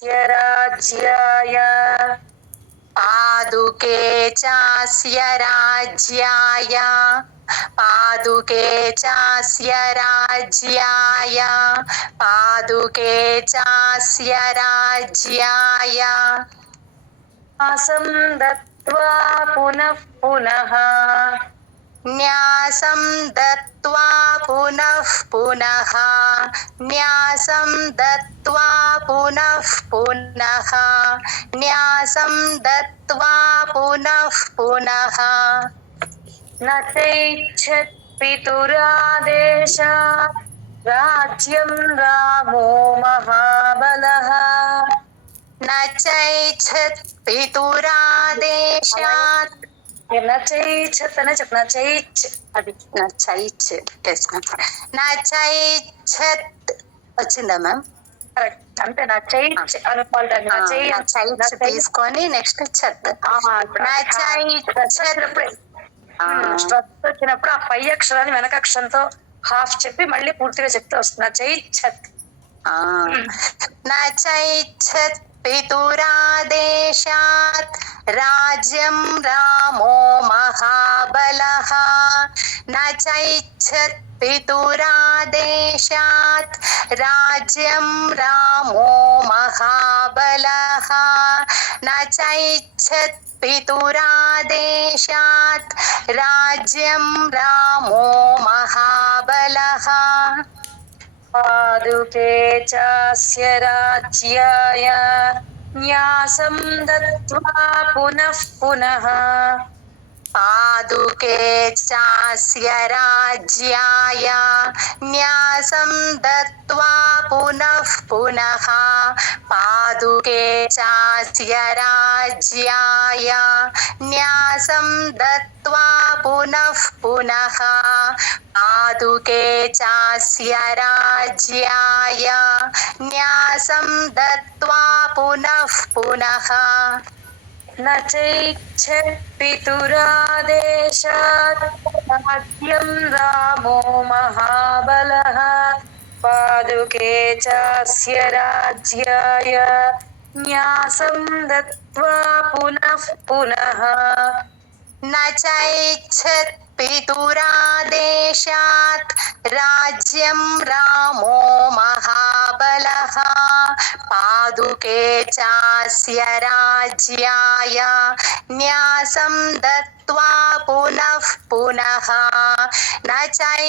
राज्याय पादुके चास्य राज्याय पादुके चास्य राज्याय पादुके चास्य राज्याय न्यासं दत्त्वा पुनः पुनः न्यासं दत्त्वा पुनः पुनः न्यासं दत्त्वा पुनः पुनः न्यासं दत्त्वा पुनः पुनः न चैच्छत् पितुरादेशात् राज्यं रामो महाबलः न चैच्छत् पितुरादेशात् न चैच्छत् न चैच्छ అది न चैच्छ न चैच्छत् వచ్చిందా మ్యామ్ కరెక్ట్ అంటే నా చైచ్ అనుకోవాలి నా చైచ్ తీసుకొని నెక్స్ట్ ఛత్ నా చైచ్ స్ట్రెస్ వచ్చినప్పుడు ఆ పై అక్షరాన్ని వెనక అక్షరంతో హాఫ్ చెప్పి మళ్ళీ పూర్తిగా చెప్తే వస్తుంది నా చైచ్ఛత్ నా చైచ్ఛత్ पितुरादेशात् राज्यं रामो महाबलः न चैच्छत् पितुरादेशात् राज्यं रामो महाबलः न चैच्छत् पितुरादेशात् राज्यं रामो महाबलः पादुके चास्य राज्याय न्यासं दत्त्वा पुनः पुनः पादुके चास्य राज्याय न्यासं दत्त्वा पुनः पुनः पादुके चास्य राज्याय न्यासं दत्त्वा पुनः पुनः पादुके चास्य राज्याय न्यासं दत्त्वा पुनः पुनः न चैच्छत् पितुरादेशात् राज्यं रामो महाबलः पादुके चास्य राज्याय न्यासं दत्त्वा पुनः पुनः न चैच्छत् पितुरादेशात् राज्यं रामो महाबलः पादुके चास्य राज्याय न्यासं दत्त्वा पुनः पुनः न चै